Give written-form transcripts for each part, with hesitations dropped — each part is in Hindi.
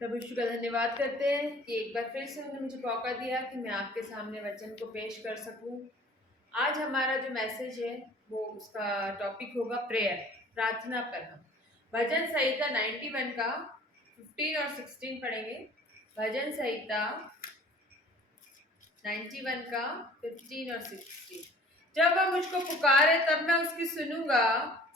प्रभु यीशु का धन्यवाद करते हैं कि एक बार फिर से उन्होंने मुझे मौका दिया कि मैं आपके सामने वचन को पेश कर सकूं। आज हमारा जो मैसेज है वो उसका टॉपिक होगा प्रेयर, प्रार्थना करना। भजन संहिता 91 का 15 और 16 पढ़ेंगे। भजन संहिता 91 का 15 और 16। जब वह मुझको पुकारे तब मैं उसकी सुनूंगा,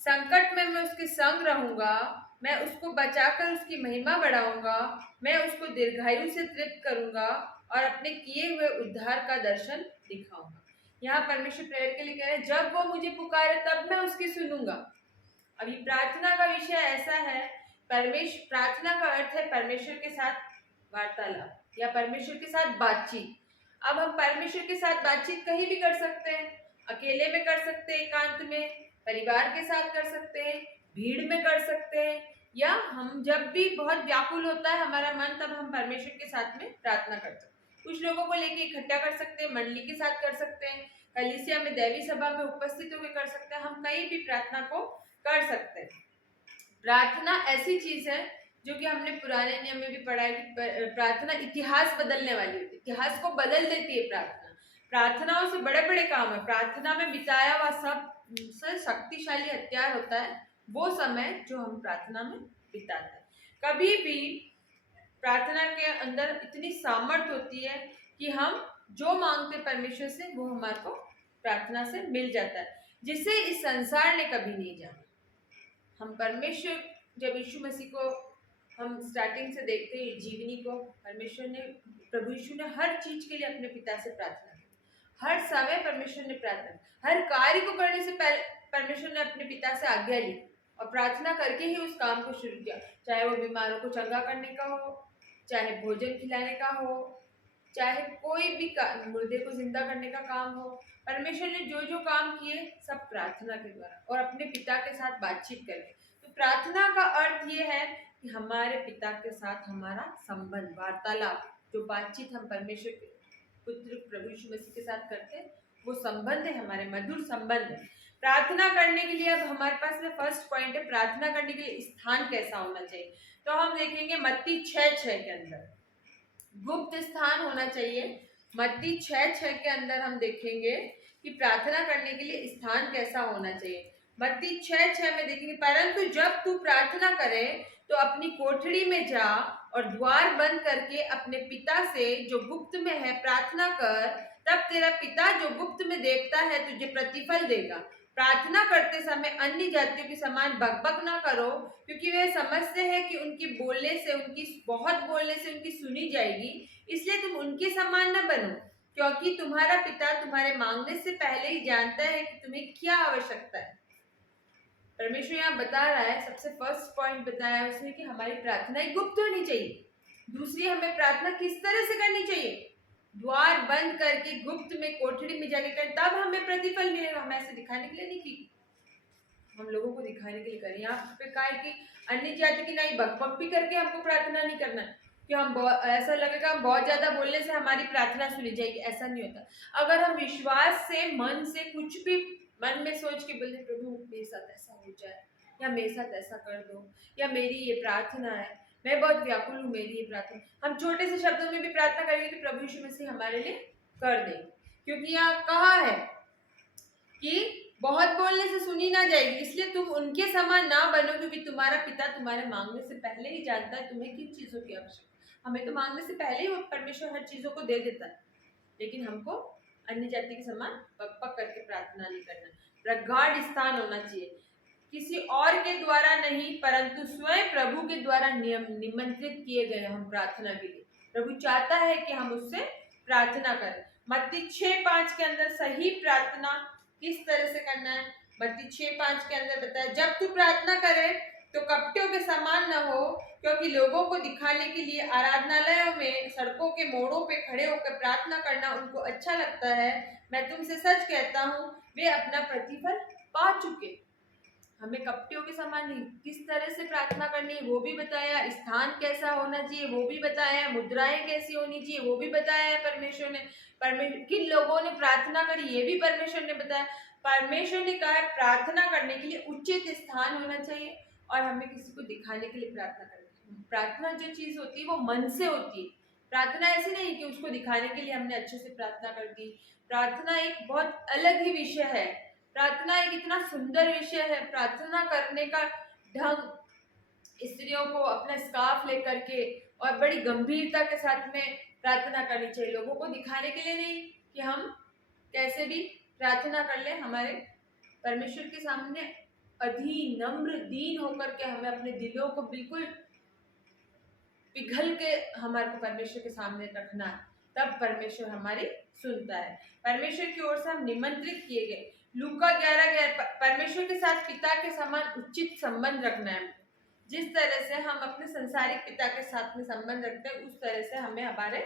संकट में मैं उसके संग रहूंगा। मैं उसको बचाकर उसकी महिमा बढ़ाऊंगा। मैं उसको दीर्घायु से तृप्त करूंगा और अपने किए हुए उद्धार का दर्शन दिखाऊंगा। यहाँ परमेश्वर प्रेयर के लिए कह रहे हैं, जब वो मुझे पुकारे तब मैं उसकी सुनूंगा। अभी प्रार्थना का विषय ऐसा है, प्रार्थना का अर्थ है परमेश्वर के साथ वार्तालाप या परमेश्वर के साथ बातचीत। अब हम परमेश्वर के साथ बातचीत कहीं भी कर सकते हैं, अकेले में कर सकते हैं, एकांत में, परिवार के साथ कर सकते हैं, भीड़ में कर सकते हैं, या हम जब भी बहुत व्याकुल होता है हमारा मन, तब हम परमेश्वर के साथ में प्रार्थना करते हैं। कुछ लोगों को लेके इकट्ठा कर सकते हैं, मंडली के साथ कर सकते हैं, कलीसिया में दैवी सभा में उपस्थित होकर कर सकते हैं। हम कहीं भी प्रार्थना को कर सकते हैं। प्रार्थना ऐसी चीज है जो कि हमने पुराने नियम में भी पढ़ा है कि प्रार्थना इतिहास बदलने वाली होती है, इतिहास को बदल देती है प्रार्थना। प्रार्थनाओं से बड़े बड़े काम है। प्रार्थना में बिताया हुआ सबसे शक्तिशाली हथियार होता है वो समय जो हम प्रार्थना में बिताते हैं। कभी भी प्रार्थना के अंदर इतनी सामर्थ्य होती है कि हम जो मांगते परमेश्वर से वो हमारे को प्रार्थना से मिल जाता है, जिसे इस संसार ने कभी नहीं जाना। हम परमेश्वर, जब यीशु मसीह को हम स्टार्टिंग से देखते हैं जीवनी को, परमेश्वर ने, प्रभु यीशु ने हर चीज के लिए अपने पिता से प्रार्थना की। हर समय परमेश्वर ने प्रार्थना, हर कार्य को करने से पहले परमेश्वर ने अपने पिता से आज्ञा ली और प्रार्थना करके ही उस काम को शुरू किया। चाहे वो बीमारों को चंगा करने का हो, चाहे भोजन खिलाने का हो, चाहे कोई भी मुर्दे को जिंदा करने का काम हो, परमेश्वर ने जो जो काम किए सब प्रार्थना के द्वारा और अपने पिता के साथ बातचीत करके। तो प्रार्थना का अर्थ ये है कि हमारे पिता के साथ हमारा संबंध, वार्तालाप, जो बातचीत हम परमेश्वर के पुत्र प्रभु यीशु मसीह के साथ करते हैं, वो संबंध है, हमारे मधुर संबंध है। प्रार्थना करने के लिए अब हमारे पास में फर्स्ट पॉइंट है, प्रार्थना करने के लिए स्थान कैसा होना चाहिए। तो हम देखेंगे मत्ती 6:6 के अंदर गुप्त स्थान होना चाहिए। मत्ती 6:6 के अंदर हम देखेंगे कि प्रार्थना करने के लिए स्थान कैसा होना चाहिए। मत्ती 6:6 में देखेंगे, परंतु जब तू प्रार्थना करे तो अपनी कोठरी में जा और द्वार बंद करके अपने पिता से जो गुप्त में है प्रार्थना कर, तब तेरा पिता जो गुप्त में देखता है तुझे प्रतिफल देगा। प्रार्थना करते समय अन्य जातियों के समान बकबक ना करो, क्योंकि वे समझते हैं कि उनकी बोलने से, उनकी बहुत बोलने से उनकी सुनी जाएगी। इसलिए तुम उनके समान न बनो, क्योंकि तुम्हारा पिता तुम्हारे मांगने से पहले ही जानता है कि तुम्हें क्या आवश्यकता है। परमेश्वर यहाँ बता रहा है, सबसे फर्स्ट पॉइंट बताया है उसने कि हमारी प्रार्थना गुप्त होनी चाहिए। दूसरी, हमें प्रार्थना किस तरह से करनी चाहिए, द्वार बंद करके गुप्त में कोठरी में जाके करें, तब हमें प्रतिफल मिलेगा। हम ऐसे दिखाने के लिए नहीं की, हम लोगों को दिखाने के लिए करें। यहाँ पे कहा है कि अन्य जाति की नहीं बकबक भी करके हमको प्रार्थना नहीं करना है कि हम ऐसा लगेगा हम बहुत ज्यादा बोलने से हमारी प्रार्थना सुनी जाएगी, ऐसा नहीं होता। अगर हम विश्वास से, मन से कुछ भी मन में सोच के बोलते, प्रभु मेरे साथ ऐसा हो जाए, या मेरे साथ ऐसा कर दो, या मेरी ये प्रार्थना है, मैं बहुत व्याकुल हूँ, मेरी ये प्रार्थना, हम छोटे से शब्दों में भी प्रार्थना करेंगे कि प्रभु यीशु मसीह हमारे लिए कर दे। क्योंकि यहाँ कहा है कि बहुत बोलने से सुनी ना जाएगी, इसलिए तुम उनके समान ना बनो, क्योंकि तुम्हारा पिता तुम्हारे मांगने से पहले ही जानता है तुम्हें किन चीजों की आवश्यकता। हमें तो मांगने से पहले ही परमेश्वर हर चीजों को दे देता है, लेकिन हमको अन्य जाति के समान बकबक करके प्रार्थना नहीं करना। प्रगाढ़ स्थान होना चाहिए, किसी और के द्वारा नहीं परंतु स्वयं प्रभु के द्वारा निमंत्रित किए गए हम प्रार्थना के लिए। प्रभु चाहता है कि हम उससे प्रार्थना करें। मत्ती 6:5 के अंदर सही प्रार्थना किस तरह से करना है, मत्ती 6:5 के अंदर बताया, जब तू प्रार्थना करे तो कपटियों के समान न हो, क्योंकि लोगों को दिखाने के लिए आराधनालयों में, सड़कों के मोड़ों पे खड़े होकर प्रार्थना करना उनको अच्छा लगता है। मैं तुमसे सच कहता हूँ वे अपना प्रतिफल पा चुके। हमें कपटियों के समान नहीं, किस तरह से प्रार्थना करनी है वो भी बताया, स्थान कैसा होना चाहिए वो भी बताया, मुद्राएं कैसी होनी चाहिए वो भी बताया है परमेश्वर ने। किन लोगों ने प्रार्थना करी ये भी परमेश्वर ने बताया। परमेश्वर ने कहा प्रार्थना करने के लिए उचित स्थान होना चाहिए और हमें किसी को दिखाने के लिए प्रार्थना प्रार्थना जो चीज होती है वो मन से होती है। प्रार्थना ऐसी नहीं कि उसको दिखाने के लिए हमने अच्छे से प्रार्थना कर दी। प्रार्थना एक बहुत अलग ही विषय है। प्रार्थना एक इतना सुंदर विषय है। प्रार्थना करने का ढंग स्त्रियों को अपना स्कार्फ लेकर के और बड़ी गंभीरता के साथ में प्रार्थना करनी चाहिए, लोगों को दिखाने के लिए नहीं कि हम कैसे भी प्रार्थना कर ले। हमारे परमेश्वर के सामने अधीन नम्र दीन होकर के हमें अपने दिलों को बिल्कुल पिघल के हमारे को परमेश्वर के सामने रखना है, तब परमेश्वर हमारी सुनता है। परमेश्वर की ओर से हम निमंत्रित किए गए। लूका 11 परमेश्वर के साथ पिता के समान उचित संबंध रखना है। जिस तरह से हम अपने संसारिक पिता के साथ में संबंध रखते हैं, उस तरह से हमें हमारे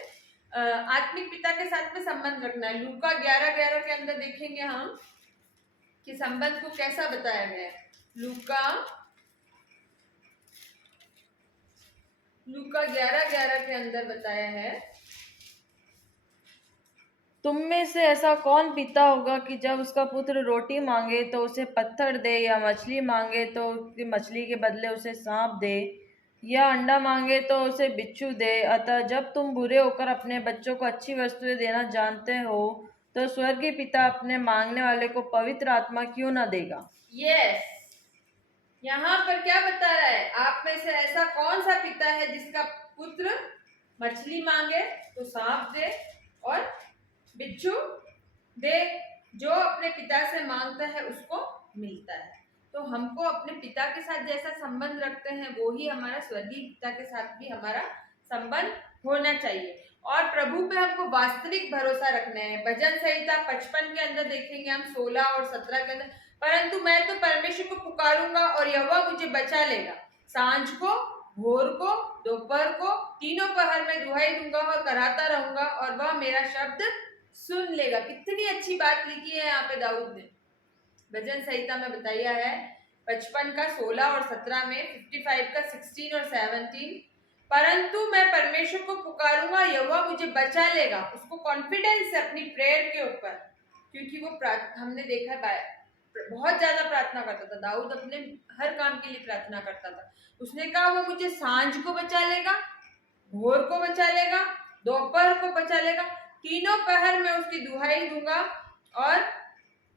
आत्मिक पिता के साथ में संबंध रखना है। लूका 11 के अंदर देखेंगे हम कि संबंध को कैसा बताया गया है। लूका 11 के अंदर बताया है, तुम में से ऐसा कौन पिता होगा कि जब उसका पुत्र रोटी मांगे तो उसे पत्थर दे, या मछली मांगे तो उसकी मछली के बदले उसे सांप दे, या अंडा मांगे तो उसे बिच्छू दे। अतः जब तुम बुरे होकर अपने बच्चों को अच्छी वस्तुएं देना जानते हो, तो स्वर्गीय पिता अपने मांगने वाले को पवित्र आत्मा क्यों न देगा। यस, यहाँ पर क्या बता रहा है, आप में से ऐसा कौन सा पिता है जिसका पुत्र मछली मांगे तो सांप दे और बिच्छू दे। जो अपने पिता से मांगता है उसको मिलता है। तो हमको अपने पिता के साथ जैसा संबंध रखते हैं वो ही हमारा स्वर्गीय पिता के साथ भी हमारा संबंध होना चाहिए। और प्रभु पे हमको वास्तविक भरोसा रखना है। भजन संहिता 55 के अंदर देखेंगे हम 16 और 17 के अंदर, परंतु मैं तो परमेश्वर को पुकारूंगा और यहोवा मुझे बचा लेगा। सांझ को, भोर को, दोपहर को, तीनों पहर में दुहाई दूंगा और कराता रहूंगा और वह मेरा शब्द सुन लेगा। कितनी अच्छी बात लिखी है यहाँ पे दाऊद ने भजन संहिता में बताया है। 55 का 16 और 17 में, 55 का 16 और 17, परंतु मैं परमेश्वर को पुकारूंगा, यहोवा मुझे बचा लेगा। उसको कॉन्फिडेंस है अपनी प्रेयर के ऊपर, क्योंकि वो हमने देखा है बहुत ज्यादा प्रार्थना करता था। दाऊद अपने हर काम के लिए प्रार्थना करता था। उसने कहा वो मुझे सांझ को बचा लेगा, भोर को बचा लेगा, दोपहर को बचा लेगा, तीनों पहर में उसकी दुहाई दूंगा और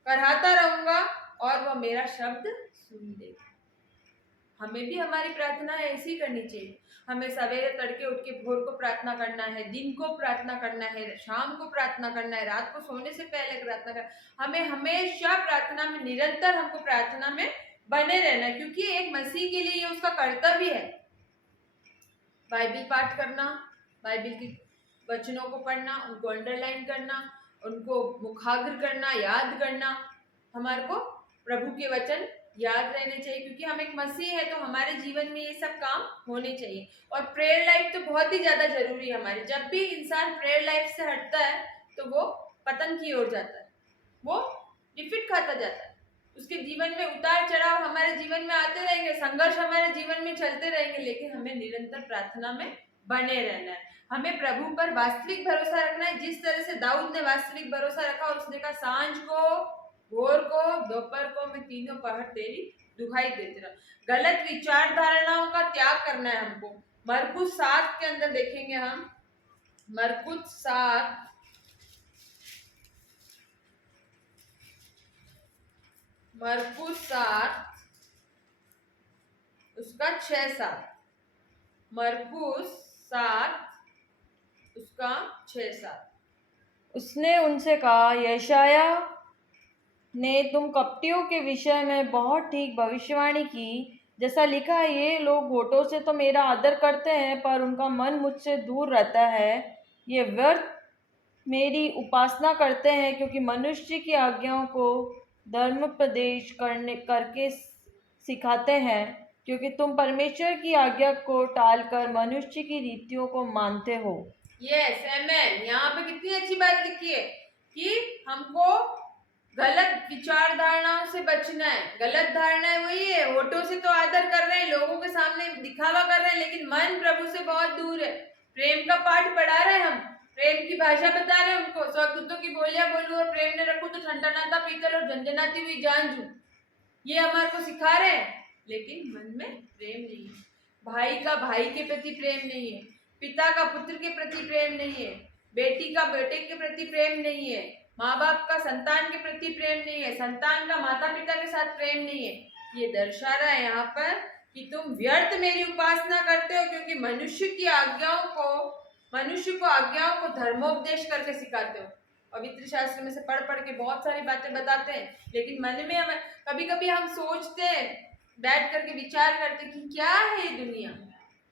कराता रहूंगा और वह मेरा शब्द सुन लेगा। हमें भी हमारी प्रार्थना ऐसी करनी चाहिए। हमें सवेरे तड़के उठ के भोर को प्रार्थना करना है, दिन को प्रार्थना करना है, शाम को प्रार्थना करना है, रात को सोने से पहले प्रार्थना करना। हमें हमेशा प्रार्थना में, निरंतर हमको प्रार्थना में बने रहना है, क्योंकि एक मसीह के लिए ये उसका कर्तव्य है। बाइबिल पाठ करना, बाइबिल की वचनों को पढ़ना, उनको अंडरलाइन करना, उनको मुखाग्र करना, याद करना। हमारे को प्रभु के वचन याद रहने चाहिए, क्योंकि हम एक मसीह है तो हमारे जीवन में ये सब काम होने चाहिए। और प्रेयर लाइफ तो बहुत ही ज्यादा जरूरी है हमारी। जब भी इंसान प्रेयर लाइफ से हटता है तो वो पतन की ओर जाता है, वो डिफीट खाता जाता है। उसके जीवन में उतार चढ़ाव हमारे जीवन में आते रहेंगे, संघर्ष हमारे जीवन में चलते रहेंगे, लेकिन हमें निरंतर प्रार्थना में बने रहना है। हमें प्रभु पर वास्तविक भरोसा रखना है, जिस तरह से दाऊद ने वास्तविक भरोसा रखा और उसने कहा सांझ को, भोर को, दोपहर को मैं तीनों पहर तेरी दुहाई देते रहा। गलत विचार धारणाओं का त्याग करना है हमको। मरकुस 7 के अंदर देखेंगे हम, मरकुस 7 उसका 6-7, मरकुस 7 उसका 6-7। उसने उनसे कहा, यशाया ने तुम कपटियों के विषय में बहुत ठीक भविष्यवाणी की, जैसा लिखा है, ये लोग होठों से तो मेरा आदर करते हैं पर उनका मन मुझसे दूर रहता है। ये व्यर्थ मेरी उपासना करते हैं, क्योंकि मनुष्य की आज्ञाओं को धर्मोपदेश करके सिखाते हैं, क्योंकि तुम परमेश्वर की आज्ञा को टालकर मनुष्य की रीतियों को मानते हो। यस, आमेन। यहाँ पे कितनी अच्छी बात लिखी है कि हमको गलत विचार धारणाओं से बचना है। गलत धारणाएं वही है, होठों से तो आदर कर रहे हैं, लोगों के सामने दिखावा कर रहे हैं, लेकिन मन प्रभु से बहुत दूर है। प्रेम का पाठ पढ़ा रहे हैं हम, प्रेम की भाषा बता रहे हैं उनको, स्वर्गदूतों की बोलियां बोलूं और प्रेम ने रखूं तो ठंडा पीतल और झंझनाती हुई जान जू, ये हमारे को सिखा रहे हैं, लेकिन मन में प्रेम नहीं है। भाई का भाई के प्रति प्रेम नहीं है, पिता का पुत्र के प्रति प्रेम नहीं है, बेटी का बेटे के प्रति प्रेम नहीं है, माँ बाप का संतान के प्रति प्रेम नहीं है, संतान का माता पिता के साथ प्रेम नहीं है। ये दर्शा रहा है यहाँ पर कि तुम व्यर्थ मेरी उपासना करते हो, क्योंकि मनुष्य को आज्ञाओं को धर्मोपदेश करके सिखाते हो। पवित्र शास्त्र में से पढ़ पढ़ के बहुत सारी बातें बताते हैं, लेकिन मन में हम कभी कभी हम सोचते हैं, बैठ करके विचार करते कि क्या है ये दुनिया,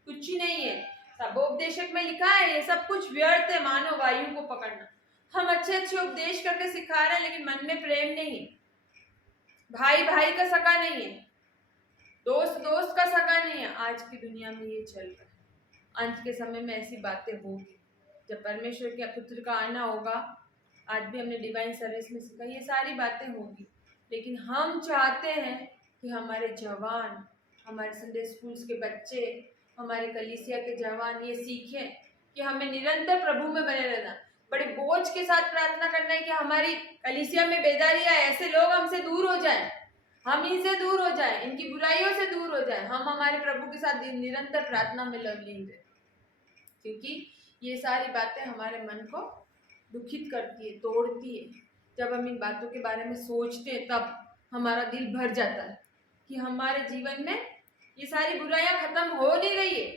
कुछ ही नहीं है। सबोपदेशक में लिखा है ये सब कुछ व्यर्थ है, मानो वायु को पकड़ना। हम अच्छे अच्छे उपदेश करके सिखा रहे हैं, लेकिन मन में प्रेम नहीं है। भाई भाई का सगा नहीं है, दोस्त दोस्त का सगा नहीं है। आज की दुनिया में ये चल रहा है। अंत के समय में ऐसी बातें होगी, जब परमेश्वर के पुत्र का आना होगा। आज भी हमने डिवाइन सर्विस में सीखा, ये सारी बातें होगी, लेकिन हम चाहते हैं कि हमारे जवान, हमारे संडे स्कूल्स के बच्चे, हमारे कलीसिया के जवान ये सीखें कि हमें निरंतर प्रभु में बने रहना, बड़े बोझ के साथ प्रार्थना करना है कि हमारी कलीसिया में बेदारी आए, ऐसे लोग हमसे दूर हो जाएं, हम इनसे दूर हो जाएं, इनकी बुराइयों से दूर हो जाएं, हम हमारे प्रभु के साथ निरंतर प्रार्थना में लीन रहे, क्योंकि ये सारी बातें हमारे मन को दुखित करती है, तोड़ती है। जब हम इन बातों के बारे में सोचते हैं, तब हमारा दिल भर जाता है कि हमारे जीवन में ये सारी बुराइयां खत्म हो नहीं रही है।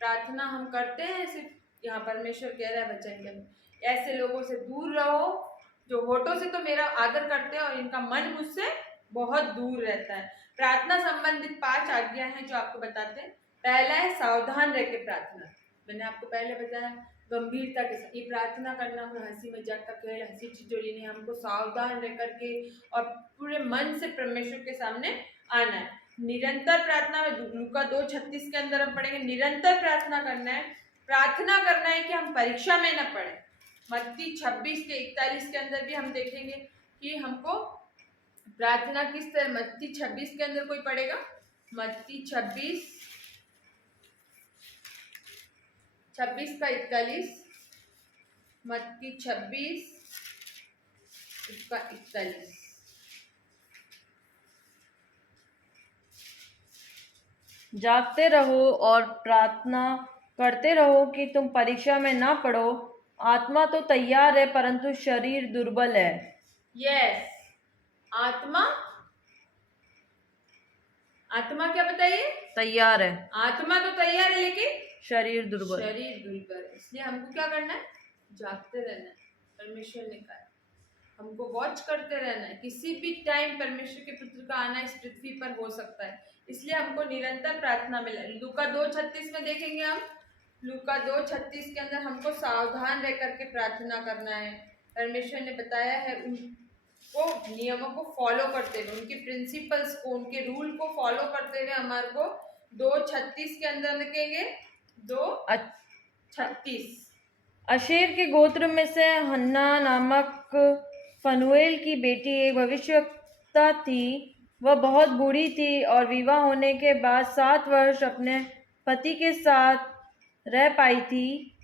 प्रार्थना हम करते हैं सिर्फ, यहाँ परमेश्वर कह रहा है वचन के अंदर, ऐसे लोगों से दूर रहो जो होठों से तो मेरा आदर करते हैं और इनका मन मुझसे बहुत दूर रहता है। प्रार्थना संबंधित 5 आज्ञा हैं जो आपको बताते हैं। पहला है सावधान रह के प्रार्थना। मैंने आपको पहले बताया, गंभीरता के साथ ये प्रार्थना करना, हंसी मजाक का खेल, हंसी ठिठोली नहीं, हमको सावधान रह करके और पूरे मन से परमेश्वर के सामने आना है। निरंतर प्रार्थना में लूका 2:36 के अंदर हम पढ़ेंगे, निरंतर प्रार्थना करना है। प्रार्थना करना है कि हम परीक्षा में न पड़े। मत्ती 26:41 के अंदर भी हम देखेंगे कि हमको प्रार्थना किस तरह, मत्ती 26 के अंदर कोई पढ़ेगा, मत्ती 26 का 41, मत्ती 26 इसका 41। जागते रहो और प्रार्थना करते रहो कि तुम परीक्षा में ना पड़ो। आत्मा तो तैयार है परंतु शरीर दुर्बल है। यस, आत्मा क्या बताइए? तैयार है। आत्मा तो तैयार है, लेकिन शरीर दुर्बल है। इसलिए हमको क्या करना है? जागते रहना है। परमेश्वर ने कहा हमको वॉच करते रहना है। किसी भी टाइम परमेश्वर के पुत्र का आना इस पृथ्वी पर हो सकता है, इसलिए हमको निरंतर प्रार्थना में लूका 2:36 में देखेंगे हम। लूका 2:36 के अंदर हमको सावधान रह करके प्रार्थना करना है। परमेश्वर ने बताया है उनको नियमों को फॉलो करते हुए, उनके प्रिंसिपल्स को, उनके रूल को फॉलो करते हुए हमारे को 2:36 के अंदर लिखेंगे। 2:36 अशेर के गोत्र में से हन्ना नामक फनुएल की बेटी एक भविष्यवक्ता थी। वह बहुत बूढ़ी थी और विवाह होने के बाद 7 वर्ष अपने पति के साथ रह पाई थी।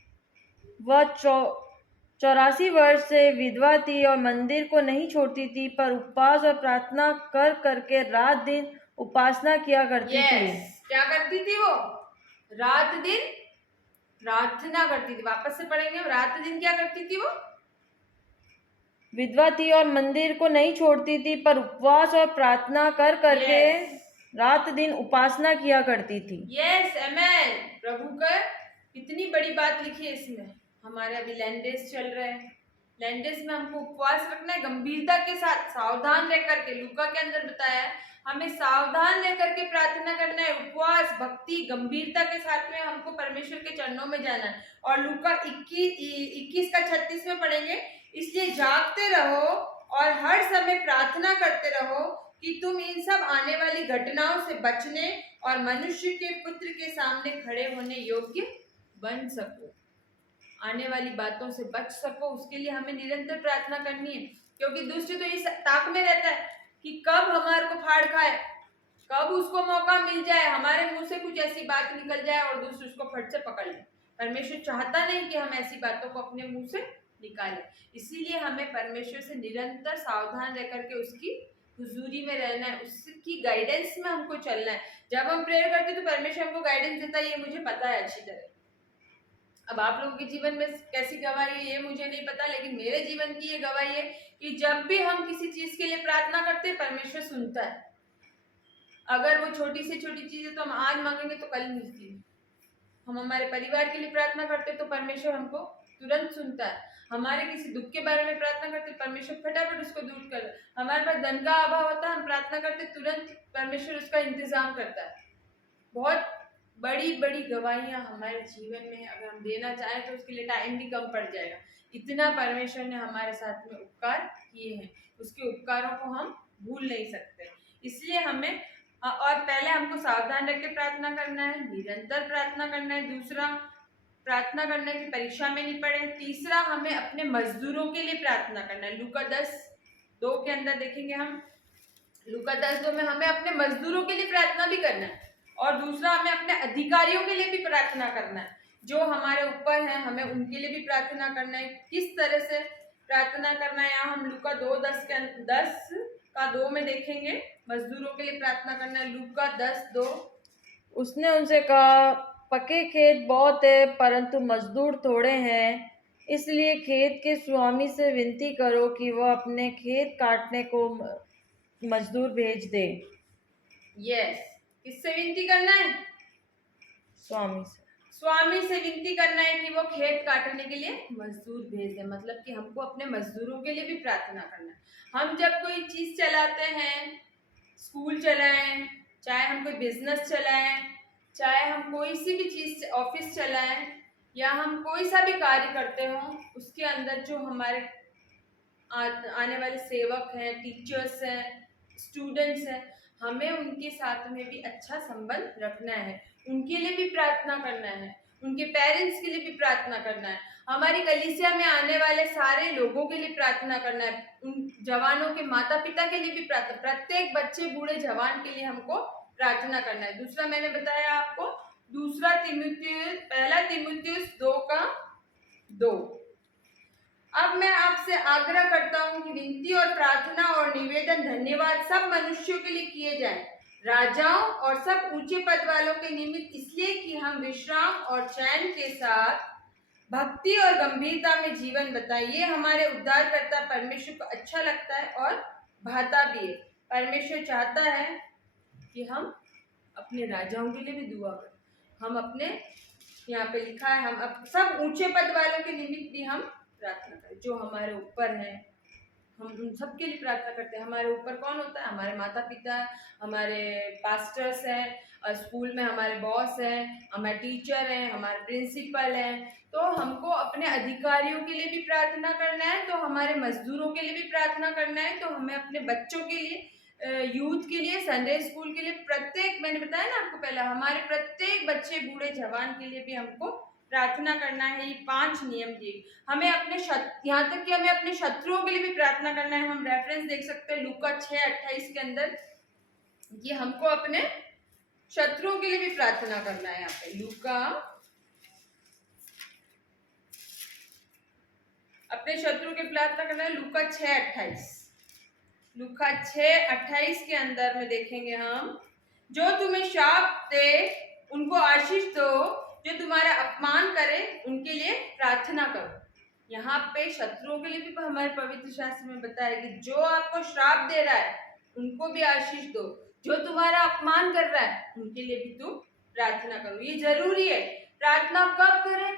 वह 84 वर्ष से विधवा थी और मंदिर को नहीं छोड़ती थी, पर उपवास और प्रार्थना कर करके रात दिन उपासना किया करती थी। क्या करती थी वो? रात दिन प्रार्थना करती थी। वापस से पढ़ेंगे, रात दिन क्या करती थी वो? विधवा थी और मंदिर को नहीं छोड़ती थी, पर उपवास और प्रार्थना कर करके रात दिन उपासना किया करती थी। यस, आमेन। प्रभु का कितनी बड़ी बात लिखी है इसमें। हमारे अभी लैंडेस चल रहे हैं, लैंडेस में हमको उपवास रखना है, गंभीरता के साथ सावधान रह करके। लूका के अंदर बताया है हमें सावधान रह करके प्रार्थना करना है, उपवास, भक्ति, गंभीरता के साथ में हमको परमेश्वर के चरणों में जाना है। और लूका 21 का 36 में पढ़ेंगे, इसलिए जागते रहो और हर समय प्रार्थना करते रहो कि तुम इन सब आने वाली घटनाओं से बचने और मनुष्य के पुत्र के सामने खड़े होने योग्य बन सको। आने वाली बातों से बच सको, उसके लिए हमें निरंतर प्रार्थना करनी है। क्योंकि दूसरे तो इस ताक में रहता है कि कब हमारे को फाड़ खाए, कब उसको मौका मिल जाए, हमारे मुंह से कुछ ऐसी बात निकल जाए और दूसरे उसको फट से पकड़ ले। परमेश्वर चाहता नहीं कि हम ऐसी बातों को अपने मुंह से निकालें। इसीलिए हमें परमेश्वर से निरंतर सावधान रह करके उसकी हुजूरी में रहना है, उसकी गाइडेंस में हमको चलना है। जब हम प्रेयर करते हैं तो परमेश्वर हमको गाइडेंस देता है, ये मुझे पता है अच्छी तरह। अब आप लोगों के जीवन में कैसी गवाही है ये मुझे नहीं पता, लेकिन मेरे जीवन की ये गवाही है कि जब भी हम किसी चीज के लिए प्रार्थना करते हैं परमेश्वर सुनता है। अगर वो छोटी से छोटी चीज है तो हम आज मांगेंगे तो कल मिलती है। हम हमारे परिवार के लिए प्रार्थना करते तो परमेश्वर हमको तुरंत सुनता है। हमारे किसी दुख के बारे में प्रार्थना करते परमेश्वर फटाफट उसको दूर कर। हमारे पास धन का अभाव होता है, हम प्रार्थना करते तुरंत परमेश्वर उसका इंतजाम करता है। बहुत बड़ी बड़ी गवाहियां हमारे जीवन में अगर हम देना चाहें तो उसके लिए टाइम भी कम पड़ जाएगा। इतना परमेश्वर ने हमारे साथ में उपकार किए हैं, उसके उपकारों को हम भूल नहीं सकते। इसलिए हमें और पहले हमको सावधान रख के प्रार्थना करना है, निरंतर प्रार्थना करना है। दूसरा, प्रार्थना करना है कि परीक्षा में नहीं पड़े। तीसरा, हमें अपने मजदूरों के लिए प्रार्थना करना है। लूका 10:2 के अंदर देखेंगे हम, लूका 10:2 में हमें अपने मजदूरों के लिए प्रार्थना भी करना है। और दूसरा, हमें अपने अधिकारियों के लिए भी प्रार्थना करना है, जो हमारे ऊपर हैं, हमें उनके लिए भी प्रार्थना करना है। किस तरह से प्रार्थना करना है, यहाँ हम लूका 10:2 में देखेंगे। मजदूरों के लिए प्रार्थना करना है, लूका 10:2। उसने उनसे कहा, पके खेत बहुत है परंतु मजदूर थोड़े हैं, इसलिए खेत के स्वामी से विनती करो कि वह अपने खेत काटने को मजदूर भेज दे। यस, किससे विनती करना है? स्वामी से। स्वामी से विनती करना है कि वो खेत काटने के लिए मजदूर भेज दे। मतलब कि हमको अपने मजदूरों के लिए भी प्रार्थना करना है। हम जब कोई चीज चलाते हैं, स्कूल चलाएं, चाहे हम कोई बिजनेस चलाएं, चाहे हम कोई सी भी चीज ऑफिस चलाएं, या हम कोई सा भी कार्य करते हो, उसके अंदर जो हमारे आने वाले सेवक हैं, टीचर्स हैं, स्टूडेंट्स हैं, हमें उनके साथ में भी अच्छा संबंध रखना है, उनके लिए भी प्रार्थना करना है, उनके पेरेंट्स के लिए भी प्रार्थना करना है, हमारी कलीसिया में आने वाले सारे लोगों के लिए प्रार्थना करना है, उन जवानों के माता पिता के लिए भी प्रार्थना, प्रत्येक बच्चे बूढ़े जवान के लिए हमको प्रार्थना करना है। दूसरा मैंने बताया आपको, पहला तीमुथियुस 2:2। अब मैं आपसे आग्रह करता हूं कि विनती और प्रार्थना और निवेदन धन्यवाद सब मनुष्यों के लिए किए जाएं, राजाओं और सब ऊंचे पद वालों के निमित्त, इसलिए कि हम विश्राम और चैन के साथ भक्ति और गंभीरता में जीवन बताएं। ये हमारे उद्धारकर्ता परमेश्वर को अच्छा लगता है और भाता भी है। परमेश्वर चाहता है कि हम अपने राजाओं के लिए भी दुआ करें। हम अपने, यहाँ पे लिखा है, हम सब ऊंचे पद वालों के निमित्त भी हम प्रार्थना करें, जो हमारे ऊपर है, हम उन सब के लिए प्रार्थना करते हैं। हमारे ऊपर कौन होता है? हमारे माता पिता, हमारे पास्टर्स हैं, स्कूल में हमारे बॉस हैं, हमारे टीचर हैं, हमारे प्रिंसिपल हैं। तो हमको अपने अधिकारियों के लिए भी प्रार्थना करना है, तो हमारे मजदूरों के लिए भी प्रार्थना करना है, तो हमें अपने बच्चों के लिए, यूथ के लिए, संडे स्कूल के लिए, प्रत्येक, मैंने बताया ना आपको पहला, हमारे प्रत्येक बच्चे बूढ़े जवान के लिए भी हमको प्रार्थना करना है। ये 5 नियम दिए। हमें अपने यहाँ तक कि हमें अपने शत्रुओं के लिए भी प्रार्थना करना है। हम रेफरेंस देख सकते हैं लूका 6:28 के अंदर, कि हमको अपने शत्रुओं के लिए भी प्रार्थना करना है। यहाँ पे लूका, अपने शत्रु के प्रार्थना करना है, लूका 6:28। लूका 6:28 के अंदर में देखेंगे हम, जो तुम्हें शाप दे उनको आशीष दो, जो तुम्हारा अपमान करे उनके लिए प्रार्थना करो। यहाँ पे शत्रुओं के लिए भी हमारे पवित्र शास्त्र में बताया कि जो आपको श्राप दे रहा है उनको भी आशीष दो, जो तुम्हारा अपमान कर रहा है उनके लिए भी तुम प्रार्थना करो। ये जरूरी है। प्रार्थना कब करें,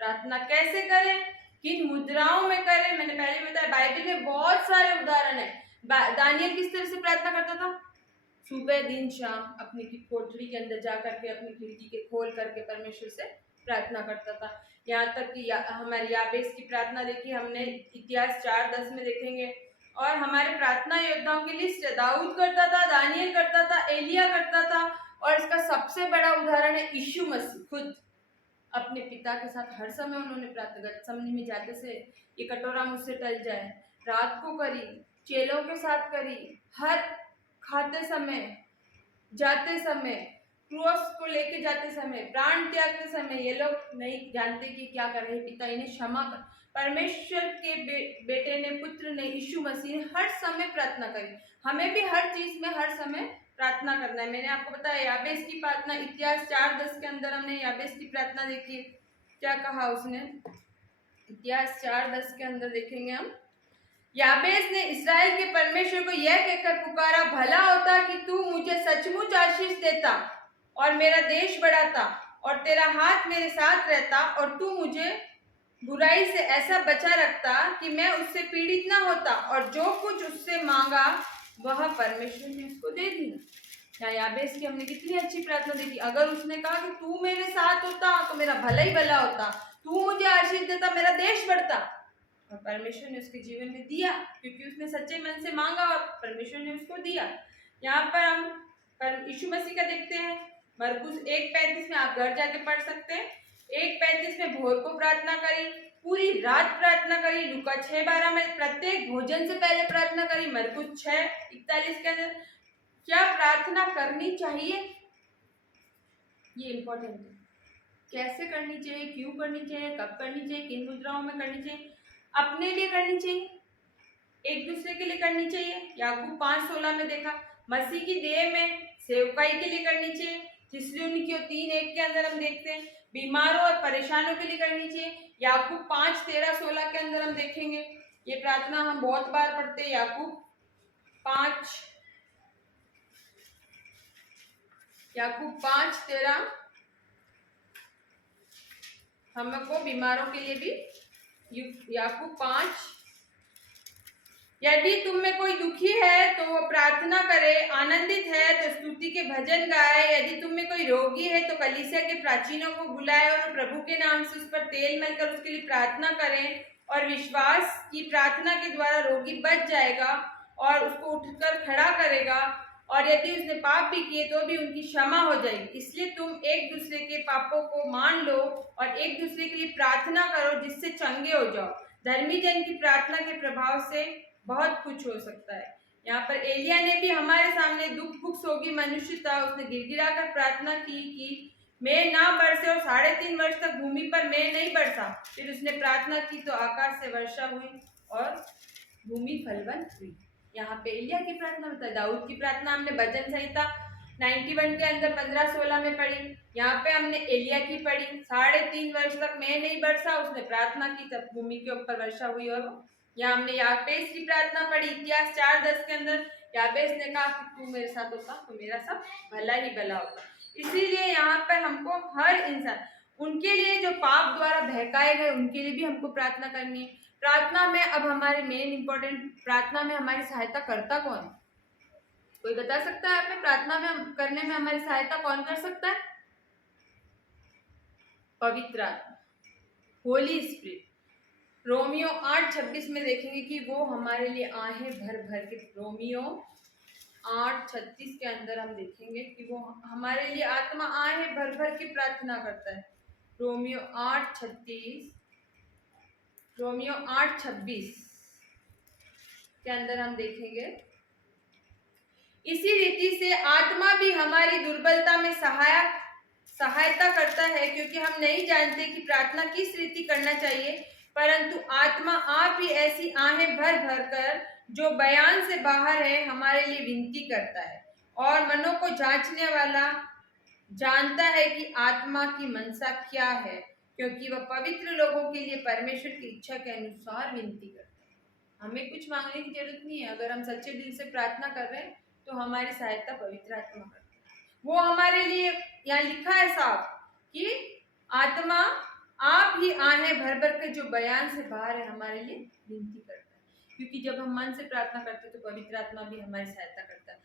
प्रार्थना कैसे करें, किन मुद्राओं में करें, मैंने पहले बताया। बाइबल में बहुत सारे उदाहरण है। दानियल किस तरह से प्रार्थना करता था? सुबह दिन शाम अपनी कोठरी के अंदर जा करके अपनी खिड़की के खोल करके परमेश्वर से प्रार्थना करता था। यहाँ तक कि हमारे याबेस की प्रार्थना देखिए, हमने इतिहास 4:10 में देखेंगे। और हमारे प्रार्थना योद्धाओं की लिस्ट दाऊद करता था, दानियल करता था, एलिया करता था, और इसका सबसे बड़ा उदाहरण है यीशु मसीह खुद। अपने पिता के साथ हर समय उन्होंने प्रार्थना, गतसमनी में जाते से, ये कटोरा मुझसे टल जाए, रात को करी, चेलों के साथ करी, हर खाते समय, जाते समय, क्रूस को लेके जाते समय, प्राण त्यागते समय ये लोग नहीं जानते कि क्या कर रहे। पिता इन्हें क्षमा कर। परमेश्वर के बेटे ने, पुत्र ने, यीशु मसीह ने हर समय प्रार्थना करी। हमें भी हर चीज में हर समय प्रार्थना करना है। मैंने आपको बताया याबेस की प्रार्थना, इतिहास 4:10 के अंदर हमने याबेस की प्रार्थना देखी। क्या कहा उसने? इतिहास 4:10 के अंदर देखेंगे हम। याबेस ने इस्राएल के परमेश्वर को यह कहकर पुकारा, भला होता कि तू मुझे सचमुच आशीष देता और मेरा देश बढ़ाता, और तेरा हाथ मेरे साथ रहता, और तू मुझे बुराई से ऐसा बचा रखता कि मैं उससे पीड़ित ना होता, और जो कुछ उससे मांगा वह परमेश्वर ने उसको दे दिया। यहाँ याबेस की हमने कितनी अच्छी प्रार्थना देखी। अगर उसने कहा कि तू मेरे साथ होता तो मेरा भला ही भला होता, तू मुझे आशीष देता, मेरा देश बढ़ता, और परमेश्वर ने उसके जीवन में दिया, क्योंकि उसने सच्चे मन से मांगा और परमेश्वर ने उसको दिया। यहाँ पर हम यीशु मसीह का देखते हैं, मरकुस 1:35 में, आप घर जाके पढ़ सकते हैं। 1:35 में भोर को प्रार्थना करी, पूरी रात प्रार्थना करी। लूका 6:12 में प्रत्येक भोजन से पहले प्रार्थना करी। मरकुस 6:41 के अंदर क्या प्रार्थना करनी चाहिए, ये इंपॉर्टेंट है। कैसे करनी चाहिए, क्यों करनी चाहिए, कब करनी चाहिए, किन मुद्राओं में करनी चाहिए। अपने लिए करनी चाहिए, एक दूसरे के लिए करनी चाहिए। याकूब 5:16 में देखा। मसीह की देह में सेवकाई के लिए करनी चाहिए। थिस्सलुनीकियों 3:1 के अंदर हम देखते हैं बीमारों और परेशानों के लिए करनी चाहिए। याकूब 5:13-16 के अंदर हम देखेंगे, ये प्रार्थना हम बहुत बार पढ़ते हैं। याकूब 5:13 हमको बीमारों के लिए भी। याकूब 5, यदि तुम में कोई दुखी है तो वो प्रार्थना करे, आनंदित है तो स्तुति के भजन गाए। यदि तुम में कोई रोगी है तो कलीसिया के प्राचीनों को बुलाए और प्रभु के नाम से उस पर तेल मलकर उसके लिए प्रार्थना करें, और विश्वास की प्रार्थना के द्वारा रोगी बच जाएगा और उसको उठकर खड़ा करेगा, और यदि उसने पाप भी किए तो भी उनकी क्षमा हो जाएगी। इसलिए तुम एक दूसरे के पापों को मान लो और एक दूसरे के लिए प्रार्थना करो, जिससे चंगे हो जाओ। धर्मी जन की प्रार्थना के प्रभाव से बहुत कुछ हो सकता है। यहाँ पर एलिया ने भी हमारे सामने दुख भुख सोगी मनुष्य था, उसने गिड़गिड़ा कर प्रार्थना की कि मेघ ना बरसे, और 3.5 वर्ष तक भूमि पर मेघ नहीं बरसा। फिर उसने प्रार्थना की तो आकाश से वर्षा हुई और भूमि फलवंत हुई। यहाँ पे एलिया की प्रार्थना होता है। दाऊद की प्रार्थना हमने भजन संहिता 91 के अंदर 15-16 में पढ़ी। यहाँ पे हमने एलिया की पढ़ी। 3.5 वर्ष तक मेघ नहीं बरसा, उसने प्रार्थना की, तब भूमि के ऊपर वर्षा हुई। और यहाँ हमने याबेस की प्रार्थना पढ़ी, इतिहास 4:10 के अंदर। याबेस ने कहा कि तू मेरे साथ होता तो मेरा सब भला ही भला होता। इसीलिए यहाँ पर हमको हर इंसान, उनके लिए जो पाप द्वारा बहकाए गए, उनके लिए भी हमको प्रार्थना करनी है। प्रार्थना में अब हमारे मेन इंपॉर्टेंट, प्रार्थना में हमारी सहायता करता कौन है? कोई बता सकता है आपने? प्रार्थना में करने में हमारी सहायता कौन कर सकता है? पवित्र आत्मा, होली स्पिरिट। रोमियो 8:26 में देखेंगे कि वो हमारे लिए आहें भर भर के, रोमियो 8:36 के अंदर हम देखेंगे कि वो हमारे लिए आत्मा आहें भर भर के प्रार्थना करता है। रोमियो 8:26 के अंदर हम देखेंगे, इसी रीति से आत्मा भी हमारी दुर्बलता में सहायता करता है, क्योंकि हम नहीं जानते कि प्रार्थना किस रीति करना चाहिए, परंतु आत्मा आप ही ऐसी आहें भर भर कर जो बयान से बाहर है हमारे लिए विनती करता है। और मनों को जांचने वाला जानता है कि आत्मा की मनसा क्या है, क्योंकि वह पवित्र लोगों के लिए परमेश्वर की इच्छा के अनुसार विनती करता है। हमें कुछ मांगने की जरूरत नहीं है। अगर हम सच्चे दिल से प्रार्थना कर रहे हैं तो हमारी सहायता पवित्र आत्मा करती है। वो हमारे लिए, यहाँ लिखा है साफ कि आत्मा आप ही आहें भर भर के जो बयान से बाहर है हमारे लिए विनती करता है, क्योंकि जब हम मन से प्रार्थना करते हैं तो पवित्र आत्मा भी हमारी सहायता करता है।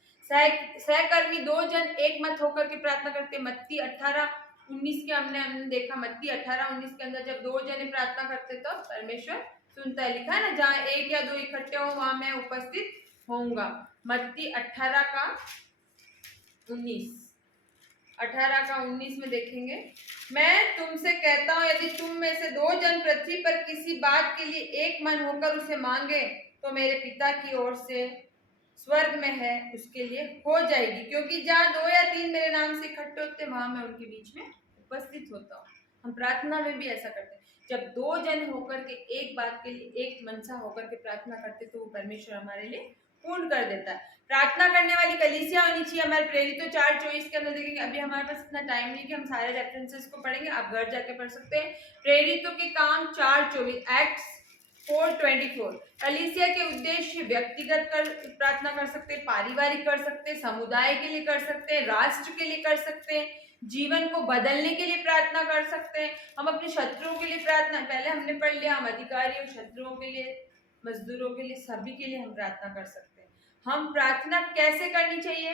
सहकर्मी 2 जन एक मत होकर के प्रार्थना करते। मत्ती 18:19 के हमने देखा। मत्ती 18:19 के अंदर जब 2 जने प्रार्थना करते तो परमेश्वर सुनता है। लिखा है ना, जहाँ 1 या 2 इकट्ठे हो वहां मैं उपस्थित होऊंगा। मत्ती 18:19 में देखेंगे, मैं तुमसे कहता हूँ यदि तुम में से 2 जन पृथ्वी पर किसी बात के लिए एक मन होकर उसे मांगे तो मेरे पिता की ओर से स्वर्ग में है उसके लिए हो जाएगी, क्योंकि जहाँ 2 या 3 मेरे नाम से इकट्ठे होते हैं वहां मैं उनके बीच में उपस्थित होता हूँ। हम प्रार्थना में भी ऐसा करते हैं। जब 2 जन होकर के एक बात के लिए एक मनसा होकर के प्रार्थना करते तो वो परमेश्वर हमारे लिए पूर्ण कर देता है। प्रार्थना करने वाली कलीसिया होनी चाहिए। हमारे प्रेरितों 4:24 के अंदर देखेंगे। अभी हमारे पास इतना टाइम नहीं कि हम सारे रेफरेंसेस को पढ़ेंगे, आप घर जाके पढ़ सकते हैं। प्रेरितों के काम 4:24, एक्ट्स 4:24। कलीसिया के उद्देश्य व्यक्तिगत कर प्रार्थना कर सकते हैं, पारिवारिक कर सकते हैं, समुदाय के लिए कर सकते हैं, राष्ट्र के लिए कर सकते हैं, जीवन को बदलने के लिए प्रार्थना कर सकते हैं। हम अपने शत्रुओं के लिए प्रार्थना, पहले हमने पढ़ लिया, हम अधिकारियों, शत्रुओं के लिए, मजदूरों के लिए, सभी के लिए हम प्रार्थना कर सकते हैं। हम प्रार्थना कैसे करनी चाहिए?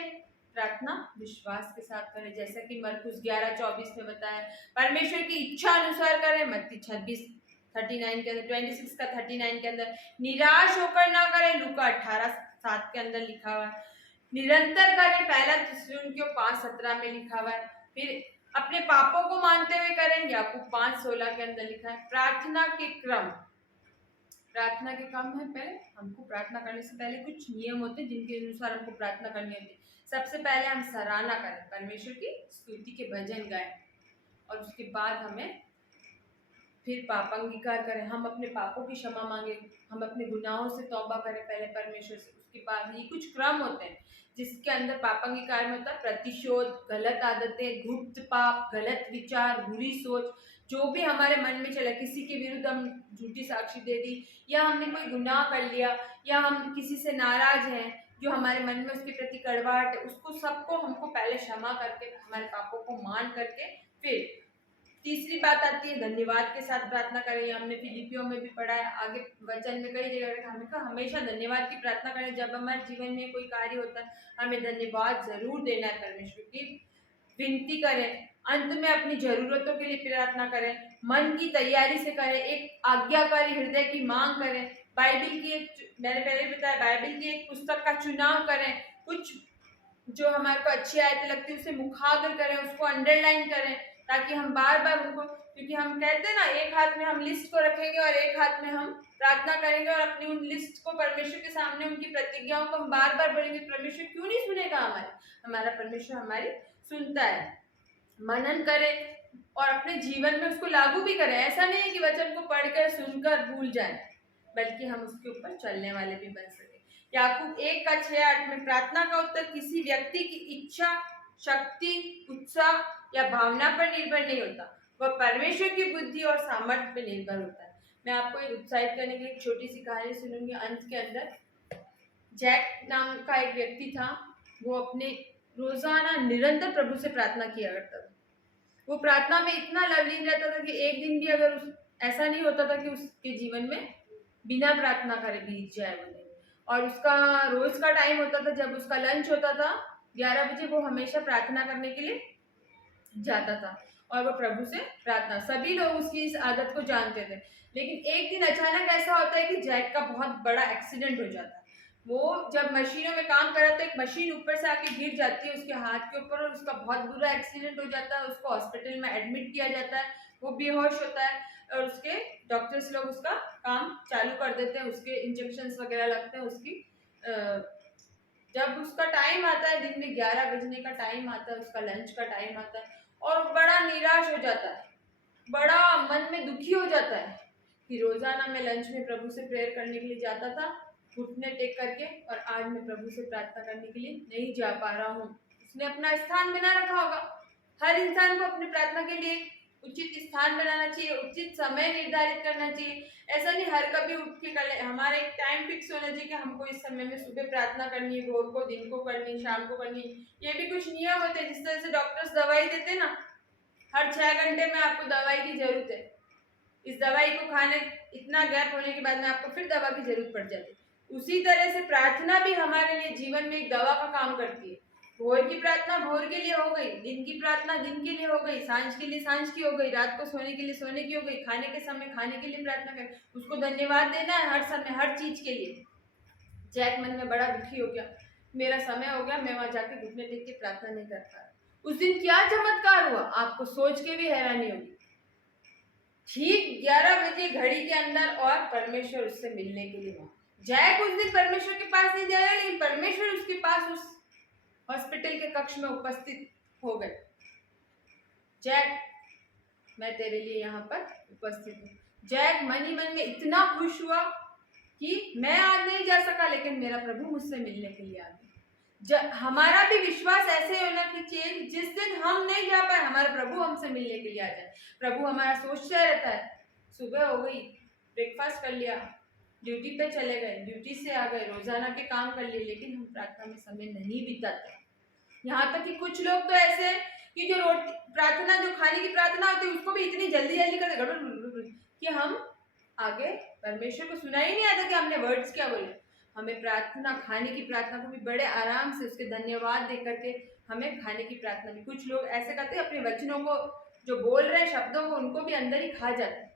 प्रार्थना विश्वास के साथ करें, जैसा कि मरकुस 11:24 में बताया। परमेश्वर की इच्छा अनुसार करें, मत्ती 26:39 के अंदर, 26 का 39 के अंदर। निराश होकर ना करें, लूका 18:7 के अंदर लिखा हुआ है। निरंतर करें, पहला थिस्सलुनीकियों 5:17 में लिखा हुआ है। फिर अपने पापों को मानते हुए करें, याकूब 5:16 के अंदर लिखा है। प्रार्थना के क्रम, प्रार्थना के क्रम है, पहले हमको प्रार्थना करने से पहले कुछ नियम होते हैं जिनके अनुसार हमको प्रार्थना करनी होती है। सबसे पहले हम सराहना करें, परमेश्वर की स्तुति के भजन गाएं, और उसके बाद हमें फिर पाप अंगीकार करें, हम अपने पापों की क्षमा मांगे, हम अपने गुनाहों से तौबा करें पहले परमेश्वर से। उसके बाद ये कुछ क्रम होते हैं जिसके अंदर पाप अंगीकार में होता है प्रतिशोध, गलत आदतें, गुप्त पाप, गलत विचार, बुरी सोच, जो भी हमारे मन में चला, किसी के विरुद्ध हम झूठी साक्षी दे दी, या हमने कोई गुनाह कर लिया, या हम किसी से नाराज हैं, जो हमारे मन में उसके प्रति कड़वाहट है, उसको सबको हमको पहले क्षमा करके, हमारे पापों को मान करके, फिर तीसरी बात आती है धन्यवाद के साथ प्रार्थना करें। हमने फिलिपियों में भी पढ़ा है, आगे वचन में कई जगह हमें कहा हमेशा धन्यवाद की प्रार्थना करें। जब हमारे जीवन में कोई कार्य होता है हमें धन्यवाद जरूर देना है, परमेश्वर की विनती करें। अंत में अपनी जरूरतों के लिए प्रार्थना करें, मन की तैयारी से करें, एक आज्ञाकारी हृदय की मांग करें। बाइबिल की एक, मैंने पहले बताया, बाइबिल की एक पुस्तक का चुनाव करें, कुछ जो हमारे को अच्छी आयतें लगती है उसे मुखाग्र करें, उसको अंडरलाइन करें, ताकि हम बार बार उनको, क्योंकि हम कहते हैं ना, एक हाथ में हम लिस्ट को रखेंगे और एक हाथ में हम प्रार्थना करेंगे, और अपनी उन लिस्ट को परमेश्वर के सामने, उनकी प्रतिज्ञाओं को हम बार बार पढ़ेंगे। परमेश्वर क्यों नहीं सुनेगा हमारा परमेश्वर हमारी सुनता है। मनन करें और अपने जीवन में उसको लागू भी करें। ऐसा नहीं है कि वचन को पढ़कर सुनकर भूल जाए, बल्कि हम उसके ऊपर चलने वाले भी बन सके। याकूब 1:6-8 में प्रार्थना का उत्तर किसी व्यक्ति की इच्छा, शक्ति, उत्साह या भावना पर निर्भर नहीं होता, वह परमेश्वर की बुद्धि और सामर्थ्य पर निर्भर होता है। मैं आपको एक उत्साहित करने के लिए एक छोटी सी कहानी सुनूंगी अंत के अंदर। जैक नाम का एक व्यक्ति था, वो अपने रोजाना निरंतर प्रभु से प्रार्थना किया करता था। वो प्रार्थना में इतना लवलीन रहता था कि एक दिन भी अगर ऐसा नहीं होता था कि उसके जीवन में बिना प्रार्थना करे बीत जाए वो दिन। और उसका रोज का टाइम होता था, जब उसका लंच होता था 11 बजे, वो हमेशा प्रार्थना करने के लिए जाता था और वो प्रभु से प्रार्थना, सभी लोग उसकी इस आदत को जानते थे। लेकिन एक दिन अचानक ऐसा होता है कि जैक का बहुत बड़ा एक्सीडेंट हो जाता है। वो जब मशीनों में काम कर रहा था, एक मशीन ऊपर से आके गिर जाती है उसके हाथ के ऊपर, और उसका बहुत बुरा एक्सीडेंट हो जाता है। उसको हॉस्पिटल में एडमिट किया जाता है, वो बेहोश होता है, और उसके डॉक्टर्स लोग उसका काम चालू कर देते हैं, उसके इंजेक्शंस वगैरह लगते हैं उसकी। जब उसका टाइम आता है, दिन में 11 बजने का टाइम आता है, उसका लंच का टाइम आता है, और बड़ा निराश हो जाता है, बड़ा मन में दुखी हो जाता है कि रोजाना मैं लंच में प्रभु से प्रेयर करने के लिए जाता था घुटने टेक करके, और आज मैं प्रभु से प्रार्थना करने के लिए नहीं जा पा रहा हूँ। उसने अपना स्थान बना रखा होगा। हर इंसान को अपनी प्रार्थना के लिए उचित स्थान बनाना चाहिए, उचित समय निर्धारित करना चाहिए। ऐसा नहीं हर कभी उठ के कर ले, हमारा एक टाइम फिक्स होना चाहिए कि हमको इस समय में सुबह प्रार्थना करनी है, भोर को, दिन को करनी, शाम को करनी। ये भी कुछ नियम होते हैं। जिस तरह से डॉक्टर्स दवाई देते हैं ना, हर 6 घंटे में आपको दवाई की जरूरत है, इस दवाई को खाने, इतना गैप होने के बाद में आपको फिर दवा की जरूरत पड़ जाती है। उसी तरह से प्रार्थना भी हमारे लिए जीवन में एक दवा का काम करती है। भोर की प्रार्थना भोर के लिए हो गई, दिन की प्रार्थना दिन के लिए हो गई, सांझ के लिए सांझ की हो गई, रात को सोने के लिए सोने की हो गई, खाने के समय खाने के लिए प्रार्थना कर, उसको धन्यवाद देना है हर समय, हर चीज के लिए। जैक मन में बड़ा दुखी हो गया, मेरा समय हो गया, मैं वहां जाके घुटने टेक के प्रार्थना नहीं कर पा रहा। उस दिन क्या चमत्कार हुआ, आपको सोच के भी हैरानी होगी। ठीक 11 बजे घड़ी के अंदर, और परमेश्वर उससे मिलने के लिए वहां जैक उस दिन परमेश्वर के पास नहीं जाएगा, लेकिन परमेश्वर उसके पास उस हॉस्पिटल के कक्ष में उपस्थित हो गए। जैक, मैं तेरे लिए यहाँ पर उपस्थित हूँ। जैक मन ही मन में इतना खुश हुआ कि मैं आज नहीं जा सका, लेकिन मेरा प्रभु मुझसे मिलने के लिए आ गया। हमारा भी विश्वास ऐसे होना चाहिए कि जिस दिन हम नहीं जा पाए, हमारा प्रभु हमसे मिलने के लिए आ जाए। प्रभु हमारा सोचता रहता है, सुबह हो गई, ब्रेकफास्ट कर लिया, ड्यूटी पे चले गए, ड्यूटी से आ गए, रोजाना के काम कर लिए, लेकिन हम प्रार्थना में समय नहीं बिताते। यहाँ तक कि कुछ लोग तो ऐसे हैं कि जो रोटी प्रार्थना, जो खाने की प्रार्थना होती है, उसको भी इतनी जल्दी जल्दी करते गड़बड़ कि हम आगे परमेश्वर को सुना ही नहीं आता कि हमने वर्ड्स क्या बोले। हमें प्रार्थना, खाने की प्रार्थना को भी बड़े आराम से उसके धन्यवाद दे करके हमें खाने की प्रार्थना भी, कुछ लोग ऐसे करते हैं अपने वचनों को, जो बोल रहे हैं शब्दों को, उनको भी अंदर ही खा जाते हैं।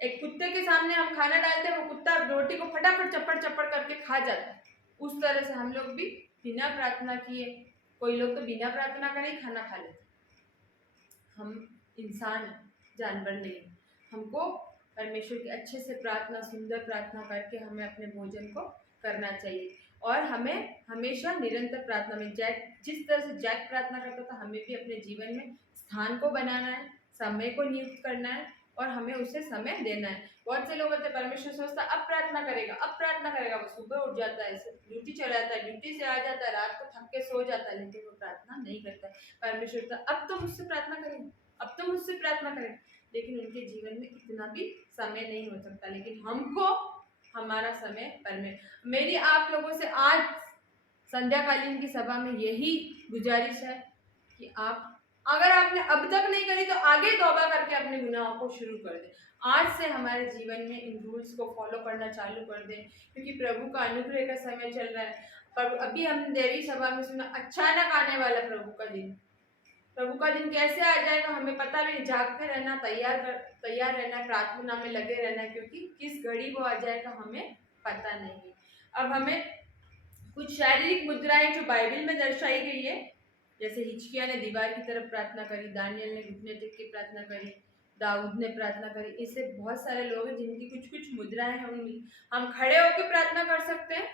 एक कुत्ते के सामने हम खाना डालते हैं, वो कुत्ता रोटी को फटाफट चप्पड़ चप्पड़ करके खा जाता है। उस तरह से हम लोग भी बिना प्रार्थना किए, कोई लोग तो बिना प्रार्थना करे ही खाना खा लेते। हम इंसान, जानवर नहीं। हमको परमेश्वर की अच्छे से प्रार्थना, सुंदर प्रार्थना करके हमें अपने भोजन को करना चाहिए। और हमें हमेशा निरंतर प्रार्थना में, जैक जिस तरह से जैक प्रार्थना करता था, हमें भी अपने जीवन में स्थान को बनाना है, समय को नियुक्त करना है और हमें उसे समय देना है। बहुत से लोग होते हैं, परमेश्वर सोचता अब प्रार्थना करेगा, अब प्रार्थना करेगा, वो सुबह उठ जाता है, ड्यूटी चला जाता है, ड्यूटी से आ जाता है, रात को थक के सो जाता है, लेकिन वो प्रार्थना नहीं करता है। परमेश्वर तो अब तो मुझसे प्रार्थना करेगा, अब तो मुझसे प्रार्थना करेगा, लेकिन उनके जीवन में इतना भी समय नहीं हो सकता। लेकिन हमको हमारा समय मेरी आप लोगों से आज संध्याकालीन की सभा में यही गुजारिश है कि आप, अगर आपने अब तक नहीं करी तो आगे तौबा करके अपने गुनाहों को शुरू कर दें। आज से हमारे जीवन में इन रूल्स को फॉलो करना चालू कर दें, क्योंकि प्रभु का अनुग्रह का समय चल रहा है। पर अभी हम देवी सभा में सुना, अचानक आने वाला प्रभु का दिन। प्रभु का दिन कैसे आ जाएगा हमें पता भी नहीं। जागते रहना, तैयार रहना, प्रार्थना में लगे रहना, क्योंकि किस घड़ी वो आ जाएगा हमें पता नहीं। अब हमें कुछ शारीरिक मुद्राएं जो बाइबल में दर्शाई गई है, जैसे हिजकिय्याह ने दीवार की तरफ प्रार्थना करी, दानियल ने घुटने टेक के प्रार्थना करी, दाऊद ने प्रार्थना करी, इससे बहुत सारे लोग हैं जिनकी कुछ कुछ मुद्राएं हैं। उनमें हम खड़े होकर प्रार्थना कर सकते हैं,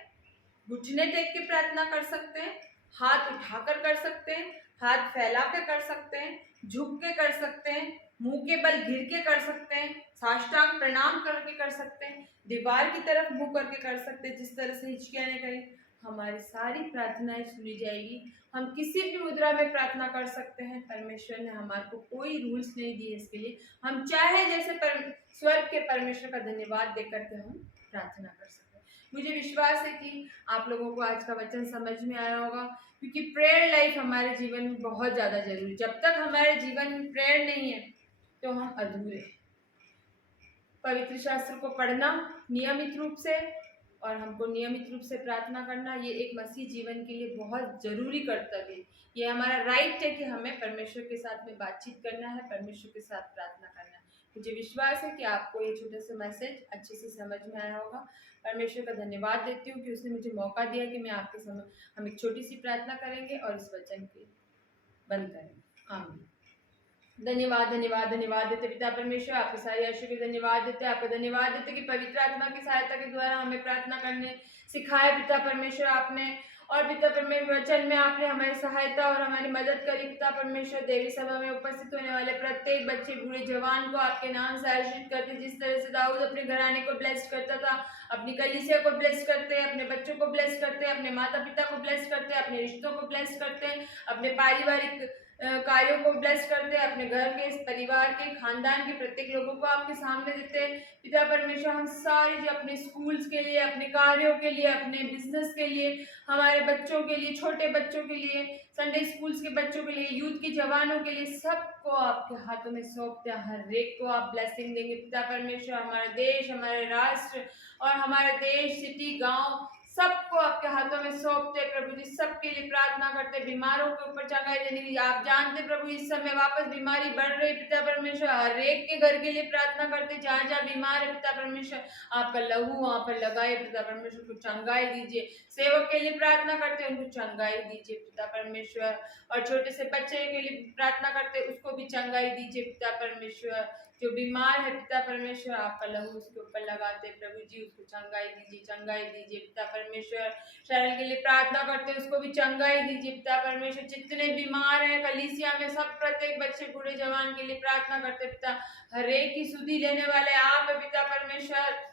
घुटने टेक के प्रार्थना कर सकते हैं, हाथ उठाकर कर सकते हैं, हाथ फैला के कर सकते हैं, झुक के कर सकते हैं, मुंह के बल गिर के कर सकते हैं, साष्टांग प्रणाम करके कर सकते हैं, दीवार की तरफ मुंह करके कर सकते हैं, जिस तरह से हिजकिय्याह ने करी। हमारी सारी प्रार्थनाएं सुनी जाएगी। हम किसी भी मुद्रा में प्रार्थना कर सकते हैं। परमेश्वर ने हमारे को कोई रूल्स नहीं दिए इसके लिए। हम चाहे जैसे स्वर्ग के परमेश्वर का धन्यवाद देकर के हम प्रार्थना कर सकते हैं। मुझे विश्वास है कि आप लोगों को आज का वचन समझ में आया होगा, क्योंकि प्रेयर लाइफ हमारे जीवन में बहुत ज़्यादा जरूरी है। जब तक हमारे जीवन में प्रेयर नहीं है तो हम अधूरे। पवित्र शास्त्र को पढ़ना नियमित रूप से और हमको नियमित रूप से प्रार्थना करना, ये एक मसीह जीवन के लिए बहुत जरूरी कर्तव्य है। ये हमारा राइट है कि हमें परमेश्वर के साथ में बातचीत करना है, परमेश्वर के साथ प्रार्थना करना है। मुझे विश्वास है कि आपको ये छोटे से मैसेज अच्छे से समझ में आया होगा। परमेश्वर का धन्यवाद देती हूँ कि उसने मुझे मौका दिया कि मैं आपके हम एक छोटी सी प्रार्थना करेंगे और इस वचन के बंद करेंगे। आमीन। धन्यवाद धन्यवाद धन्यवाद देते पिता परमेश्वर, आपके सारे आशीष के धन्यवाद देते, आपको धन्यवाद देते कि पवित्र आत्मा की सहायता के द्वारा हमें प्रार्थना करने सिखाए पिता परमेश्वर आपने। और पिता परमेश्वर वचन में आपने हमारी सहायता और हमारी मदद करी पिता परमेश्वर। देवी सभा में उपस्थित होने वाले प्रत्येक बच्चे, बूढ़े, जवान को आपके नाम से आशीषित करते। जिस तरह से दाऊद अपने घराने को ब्लेस करता था, अपनी कलीसिया को ब्लेस करते, अपने बच्चों को ब्लेस करते, अपने माता पिता को ब्लेस करते, अपने रिश्तों को ब्लेस करते, अपने पारिवारिक कार्यों को ब्लेस करते, अपने घर के, इस परिवार के, खानदान के प्रत्येक लोगों को आपके सामने देते पिता परमेश्वर। हम सारे जो अपने स्कूल्स के लिए, अपने कार्यों के लिए, अपने बिजनेस के लिए, हमारे बच्चों के लिए, छोटे बच्चों के लिए, संडे स्कूल्स के बच्चों के लिए, यूथ के जवानों के लिए, सबको आपके हाथों में सौंपते हैं। हर एक को आप ब्लेसिंग देंगे पिता परमेश्वर। हमारा देश, हमारे राष्ट्र और हमारे देश, सिटी, गांव, सबको आपके हाथों में सौंपते प्रभु जी। सबके लिए प्रार्थना करते, बीमारों के ऊपर चंगाई देने की। आप जानते प्रभु इस समय वापस बीमारी बढ़ रही पिता परमेश्वर। हर एक के घर के लिए प्रार्थना करते, जहाँ जहाँ बीमार है पिता परमेश्वर आपका लहू वहाँ पर लगाए पिता परमेश्वर, को चंगाई दीजिए। सेवक के लिए प्रार्थना करते, उनको चंगाई दीजिए पिता परमेश्वर। और छोटे से बच्चे के लिए प्रार्थना करते, उसको भी चंगाई दीजिए पिता परमेश्वर। जो बीमार है पिता परमेश्वर आपका लहू उसके ऊपर लगाते प्रभु जी, उसको चंगाई दीजिए, चंगाई दीजिए पिता परमेश्वर। शरण के लिए प्रार्थना करते उसको भी चंगाई दीजिए पिता परमेश्वर। जितने बीमार हैं कलीसिया में सब, प्रत्येक बच्चे बूढ़े जवान के लिए प्रार्थना करते पिता। हर एक की सुधि लेने वाले आप है पिता परमेश्वर।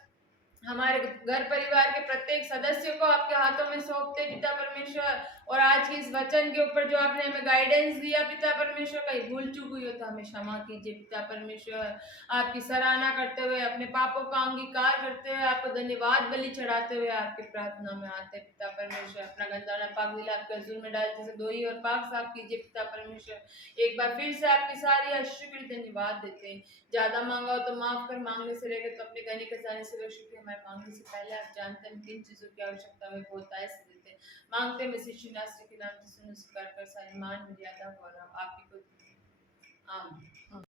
हमारे घर परिवार के प्रत्येक सदस्य को आपके हाथों में सौंपते पिता परमेश्वर। और आज के इस वचन के ऊपर जो आपने हमें गाइडेंस दिया पिता परमेश्वर, कहीं भूल चूक हुई हो तो हमें क्षमा कीजिए पिता परमेश्वर। आपकी सराहना करते हुए, अपने पापों का अंगीकार करते हुए, आपको धन्यवाद बलि चढ़ाते हुए आपकी प्रार्थना में आते हैं पिता परमेश्वर। अपना गंदा नापाक दिल आपके हजूर में डाल जैसे धोई और पाक साफ कीजिए पिता परमेश्वर। एक बार फिर से आपकी सारी आशीष के लिए धन्यवाद देते हैं। ज्यादा मांगा हो तो माफ कर, मांगने से रहेगा तो अपने गने खजाने से रक्षक है। हमारे मांगने से पहले आप जानते हैं किन चीजों की आवश्यकता हमें बहुतायत से देते हैं। मांगते हैं मसीह यीशु नासरी के नाम से सुन स्वीकार कर सारी मान मर्यादा गौरव आप ही को। आमीन।